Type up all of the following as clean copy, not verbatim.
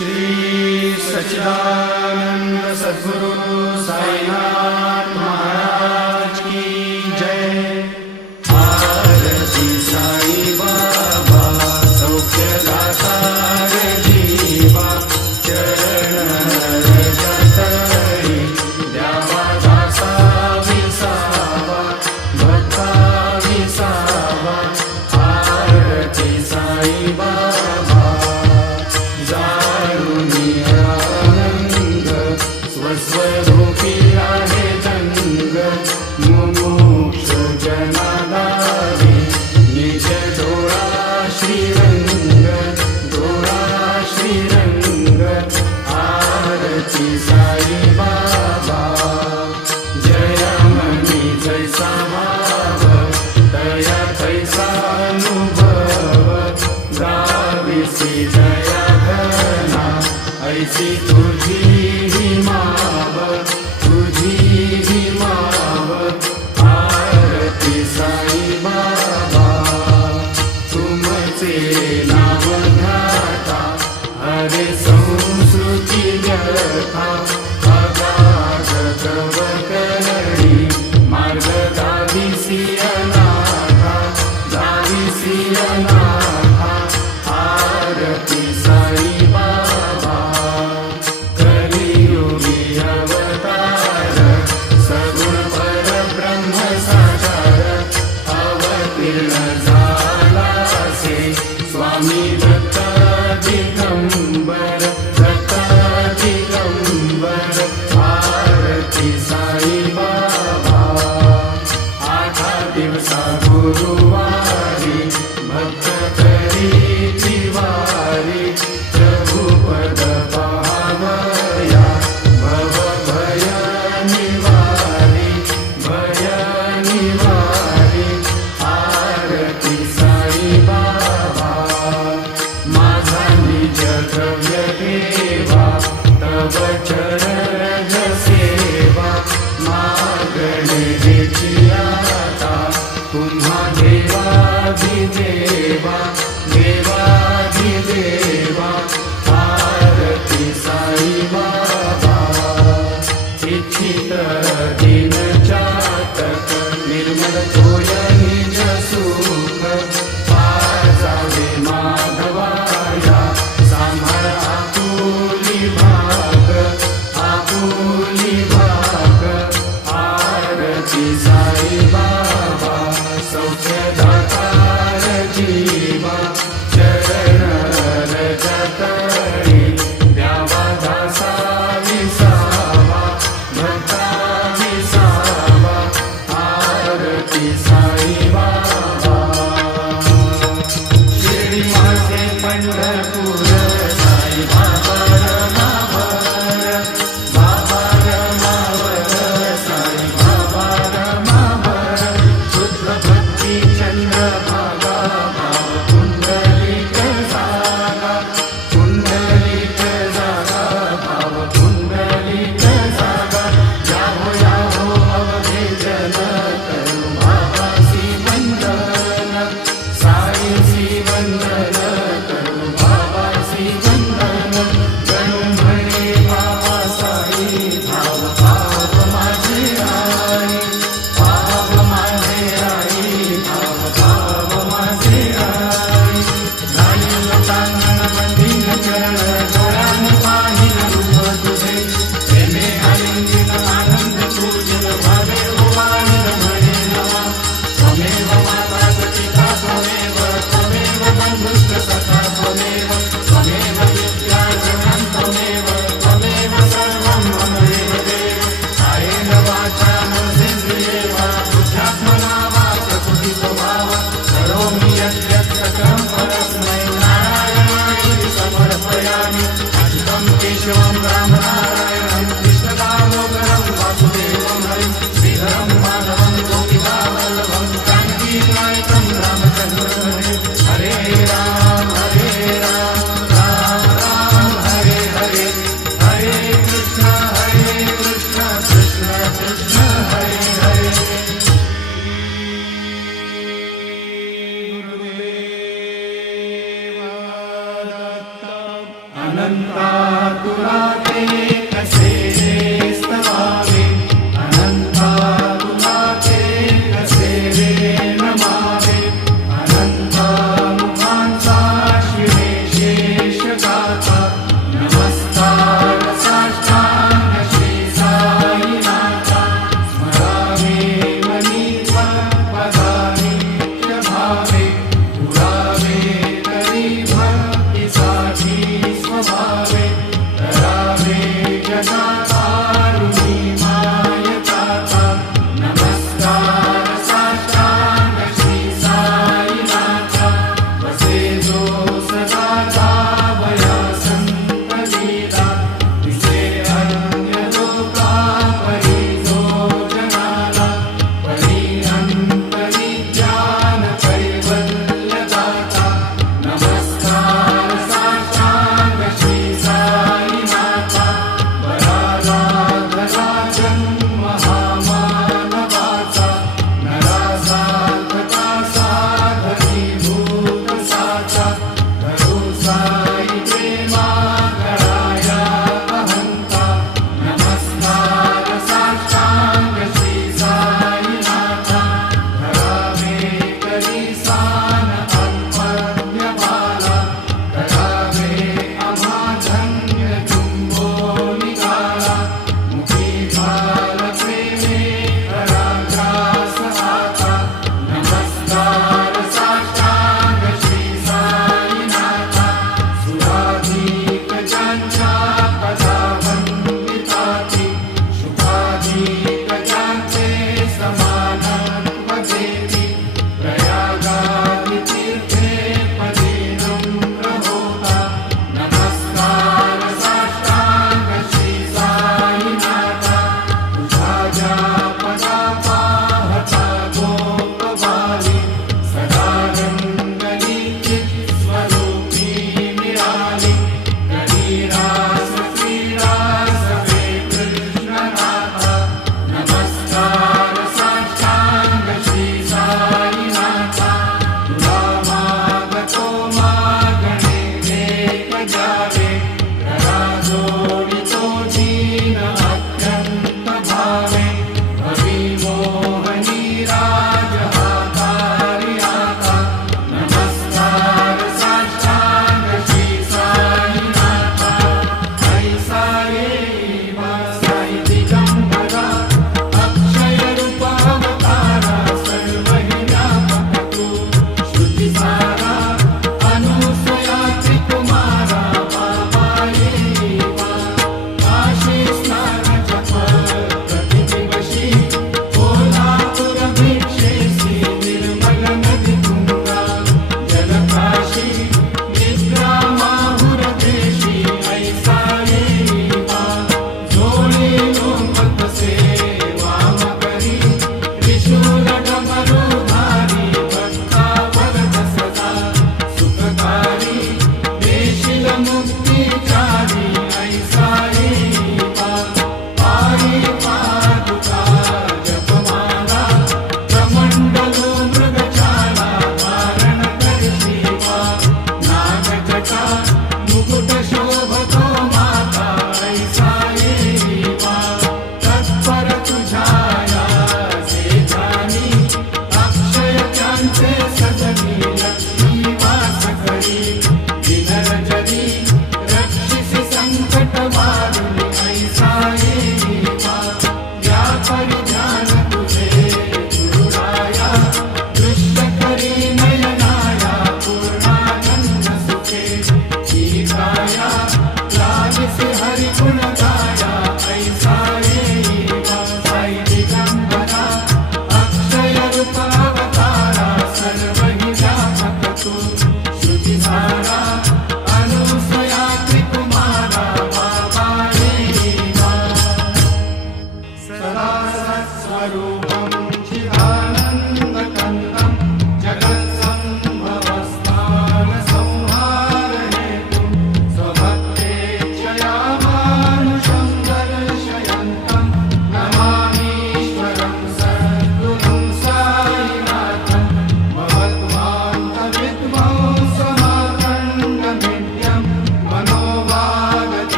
श्री सच्चिदानंद सद्गुरु साईनाथ महाराज की जय। आरती साई बाबा सौख्यदाता रे जीवा, चरण रजतरी द्यावा दासा विसावा, भक्ता विसावा। आरती साई बाबा स्वस्वरूपी आहे जंग, मुमुक्ष जनाधारी निज डोळा श्रीरंग, डोळा श्रीरंग। आरती साई बाबा जय मनी जैसा भाव, दया तैसा अनुभव। गाविसी दया घना ऐसी तुझी माव, तुझी ही माव। आरती साई बाबा तुमचे नाव घ्याता, हरे संस्कृती व्यथा। अगाध तव करणी मार्ग दाविसी अनाथा, दाविसी अनाथा। आरती साई बाबा कलियुगी अवतार, सगुण परब्रह्म साकार। अवतीर्ण झालासे स्वामी दत्त दिगंबर, दत्त दिगंबर। आरती साई बाबा आठा दिवसा गुरुवारी, भक्त करी तिवारी। प्रभुपद पावया भव भय निवारी, भय निवारी। आरती साई बाबा माझा निज द्रव्य देवा, तव चरण सेवा। मागणे देची आता पुन्हा देवाधिदेवा, देवाधिदेवा। आरती साई बाबा इच्छित दिन चातक, निर्मल होय निज सुख। पाजावे माधवाया सांभाळ आपुली भाग, आपुली भाग। आरती साई बाबा सौख्यदाता रे जीवा, चरण रजतरी द्यावा दासा विसावा, भक्ता विसावा। आरती साई बाबा शिर्डी माझे पंढरपूर, साई बाबा रमावर, बाबा रमावर, साई बाबा रमावर। शुद्ध भक्ती चंद्रभागा, भाव पुंडलिक जागा, पुंडलिक जागा, भाव पुंडलिक जागा। याहो याहो अवधेजन, करू बाबासी वंदन, साईसी वंदन, करू बाबा अनंता तुला ते कसे रे स्तवावे अनंता तुला ते कसे रे नमावे अनंता मुखांचा शिवे शेष गाथा नमस्कार साष्टांग श्री साईनाथा स्मरावे मनी पदानी भावे पुरावे तरी भक्तीसाठी स्वभावे करावे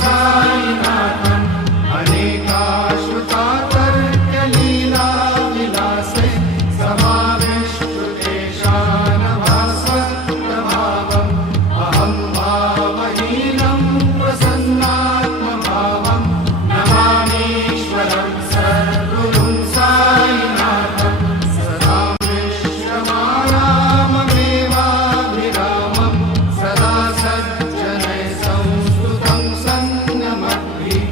साईनाथम् अनेकाश्रुतातर्क्यलीला विलासे समाविष्टुतेषानभास्वप्रभावम् अहं भावहीनं प्रसन्नात्मभावम् नमामीश्वरं सद्गुरुं साईनाथम् सदा विश्वमाराममेवाभिरामम् सदा सज्जनैः संस्तुतं सन्नमद्भिः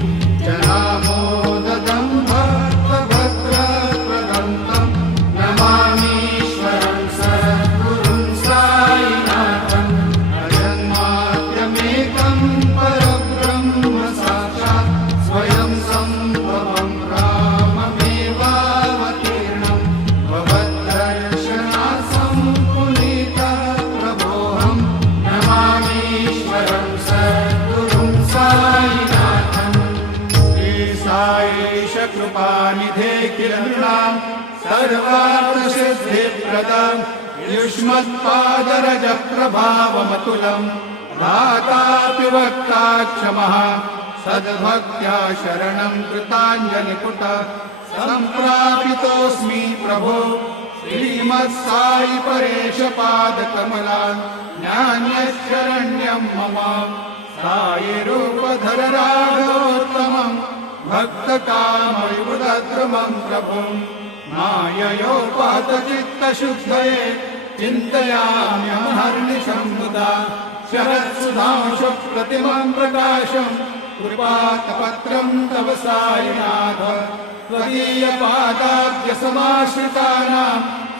जनामोदतं भक्तभद्रप्रदन्तं नमामीश्वरं सद्गुरुं साईनाथम् अजन्माद्यमेकं परब्रह्म साक्षात् स्वयं सम्भवं राममेवावतीर्णं भवद्दर्शनात् सम्पुनीतप्रभोऽहं नमामीश्वरं सद्गुरुं साईनाथम् श्री साईश कृपानिधे किरणां सर्वार्थसिद्धिप्रदं युष्मत्पादरजप्रभावमतुलं दातापि वक्ता क्षमः सद्भक्त्या शरणं कृताञ्जलिपुट सम्प्रापितोऽस्मि प्रभो श्रीमत्साई परेशपादकमला ज्ञान्यशरण्यं मम साईरूपधर राघवोत्तमं भक्तकामविबुधद्रुमं प्रभुं माययोपातचित्तशुद्धये चिन्तयाम्यहर्निशं मुदा शरत्सुधांशुप्रतिमं प्रकाशं कृपातपत्रं तव साईनाथ त्वदीयपादाब्जसमाश्रितानां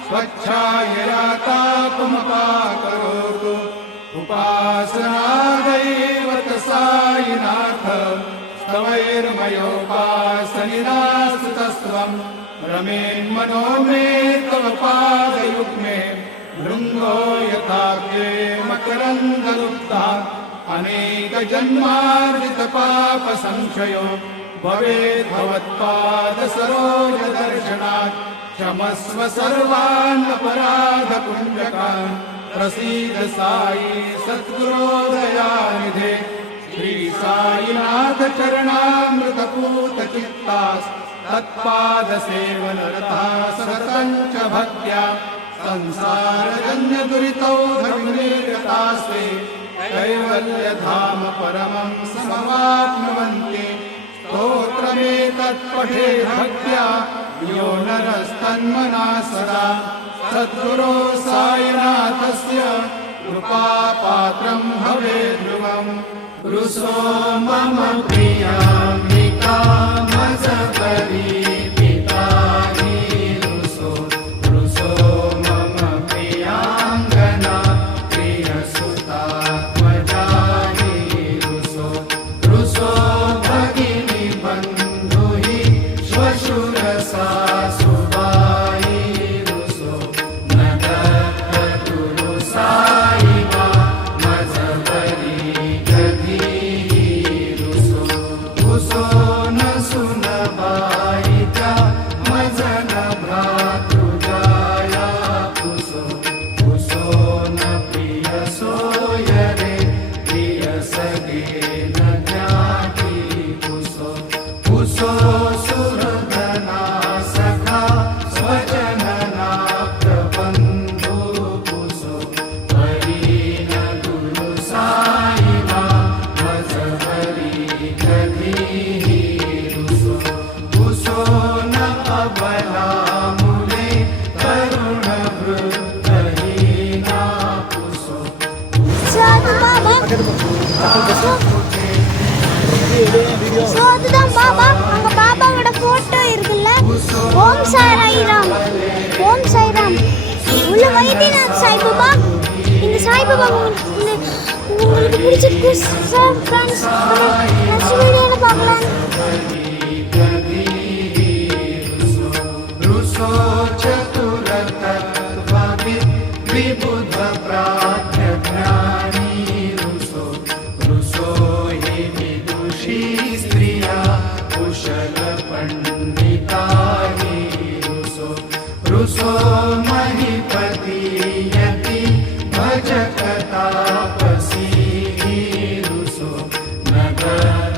स्वच्छायया तापमपाकरोतु उपासनादैवत साईनाथ स्तवैर्मयोपासनिनास्तुतस्त्वं रमेन्मनो मे तव पादयुग्मे भृङ्गो यथाब्जे मकरन्दलुप्ता अनेकजन्मार्जितपापसंशयो भवेत् भवत्पादसरोजदर्शनात् क्षमस्व सर्वान् अपराधपुण्यकान् प्रसीद साई सद्गुरो दयानिधे श्री साईनाथ चरणामृतपूतचित्तास् तत्पादसेवनरता सततं च भक्त्या संसारजन्यदुरितौ धर्मनिरतास्ते कैवल्यधाम परमं समवाप्नुवन्ति स्तोत्रमेतत्पठे भक्त्या यो नरस्तन्मना सदा सद्गुरो साईनाथस्य कृपापात्रं भवेत् ध्रुवम् रुसो मम प्रियाम्बिका मजबरी पितानि रुसो रुसो मम प्रियाङ्गना प्रियसुतात्मजानि रुसो रुसो भगिनी बन्धुहि श्वशुरसासुबाई रुसो नगरतुरु साईबा मजबरी गधी रुसो रुसो न सुनबाईच्या मजन भ्रातृजाया पुसो पुसो न प्रिय सोयरे प्रिय सगे न ज्ञाती पुसो पुसो सुरधना सखा स्वजनना प्रबंधु पुसो हरिन गुरु साईबा मजहरी गधी रुसो पुसो न अबला मुले तरुण वृद्धहीना पुसो ஸோ அதுதான் பாபா. அங்கே பாபாவோட ஃபோட்டோ இருக்குல்ல. ஓம் சாய்ராம், ஓம் சாய்ராம். உள்ள வைத்தியநாத் சாய்பாபா. இந்த சாய்பாபா உங்களுக்கு பிடிச்சிருக்கு சார் ஃப்ரெண்ட்ஸ். நெக்ஸ்ட் வீடியோவில் பார்க்கலாம். रुसो चतुरतत्त्वविद् विबुध प्राज्ञज्ञानी रुसो रुसो हि विदुषी स्त्रिया कुशल पंडिता हि रुसो रुसो महीपति यति भजक तापसी हि रुसो नगर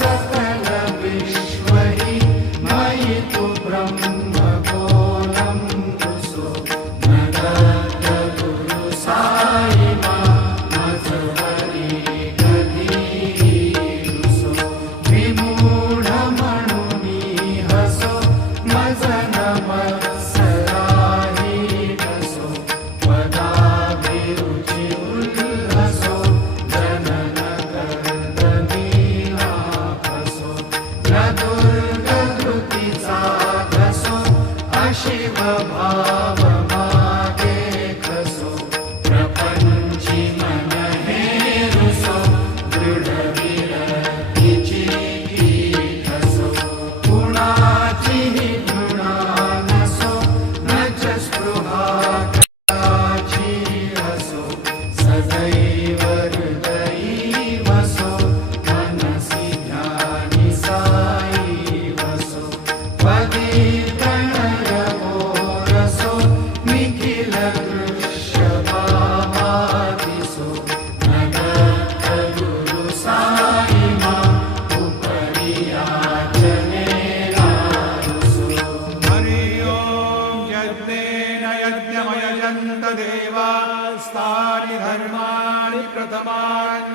सकलविश्वहि मयि तु ब्रह्मकोलं रुसो न दत्तगुरु साई मा मजहरी गधी रुसो विमूढमणुनी हसो मजन मत्सराहि हसो पदाभिरुचि उल्हसो जनन कर्दनीना हसो न दुर्गकृतिचा घसो अशिव भाव मागे खसो प्रपंची मन हे रुसो दृढ विरक्तीची खसो गुणाची घृणा नसो न च स्पृहा कदाची हसो सदैव हृदयी वसो मनसि ध्यानि साई वसो पदी प्रणयमो रसो निखिल दृश्य भावादिसो न दत्तगुरु साई मा उपरि याचनेना रुसो हरि ओम यज्ञेन यज्ञमयजन्त देवास्तानि धर्माणि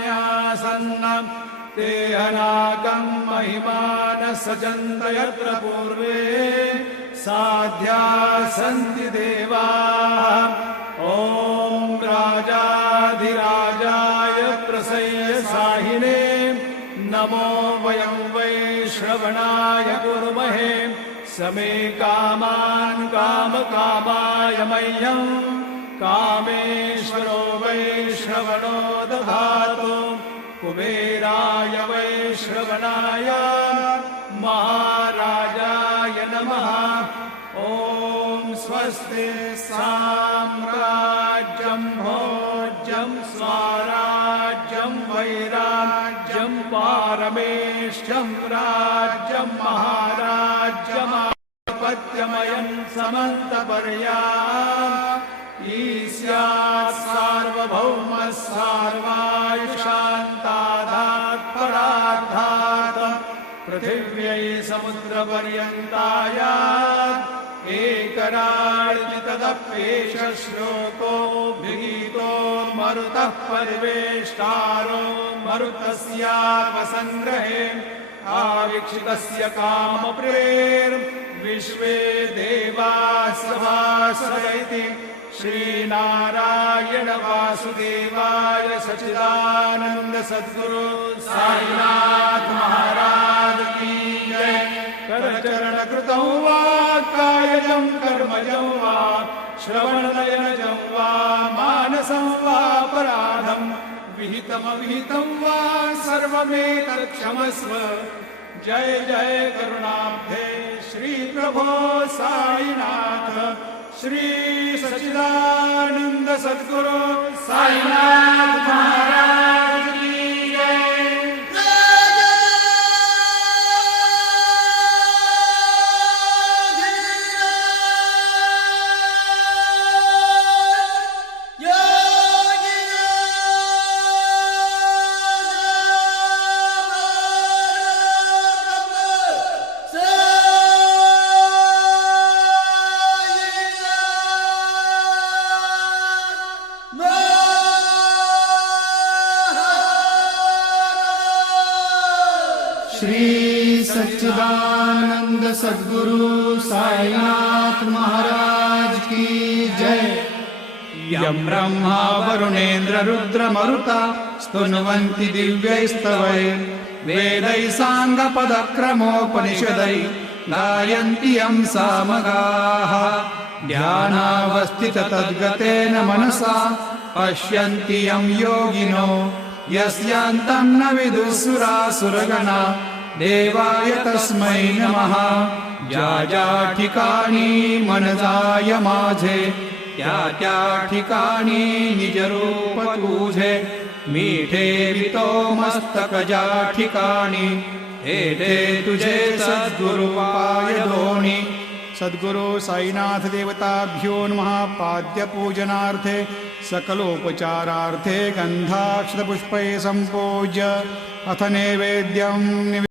प्रथमान्यासन्नं ते अनाकं महिमानः सजन्त यत्र पूर्वे साध्या सन्ति देवाः ॐ राजाधिराजाय प्रसय्य साहिने नमो वयं वै श्रवणाय कुर्महे समे कामान् कामकामाय मह्यं कामेश्वरो वै श्रवणो दधातु कुबेराय वै श्रवणाय महाराजाय नमः ॐ स्वस्ति साम्राज्यं भोज्यं स्वराज्यं वैराज्यं पारमेष्ठ्यं राज्यं महाराज्यमाधिपत्यमयं समन्तपर्याम् ईस्यात् सार्वभौमः सार्वायुषान्तादात् परार्धात् पृथिव्यै समुद्रपर्यन्तायात् एकरार्जितदप्येष श्लोको विगीतो मरुतः परिवेष्टारो मरुतस्यापसङ्ग्रहे आवीक्षितस्य कामप्रेर्विश्वे देवाः सभासद श्रीनारायण वासुदेवाय सच्चिदानंद सद्गुरु साईनाथ महाराज की जय। करचरण कृतं वा कायजं कर्मजं वा श्रवणनयनजं वा मानसं वा अपराधं विहितमविहितं वा सर्वमेतत्क्षमस्व। जय जय करुणाब्धे श्री प्रभो साईनाथ श्री सच्चिदानंद सद्गुरु साईनाथ महाराज की जय। श्री सच्चिदानंद सद्गुरु साईनाथ महाराज की जय। यं ब्रह्मा वरुणेन्द्र रुद्र मरुता स्तुन्वन्ति दिव्यैस्तवैः वेदैः साङ्गपदक्रमोपनिषदैः गायन्ति यं सामगाः ध्यानावस्थिततद्गतेन मनसा पश्यन्ति यं योगिनो यस्यान्तं न विदुःसुरासुरगणा देवाय तस्मै नमः। ज्या ज्या ठिकाणी मन जाय माझे त्या त्या ठिकाणी निज रूप तुझे मी ठेवितो मस्तक ज्या ठिकाणी हे तुझे सद्गुरु पाय दोन्ही सद्गुरु साईनाथ देवताभ्यो नमः। पाद्यपूजनार्थे सकलोपचारार्थे गन्धाक्षतपुष्पैः सम्पूज्य अथ नैवेद्यं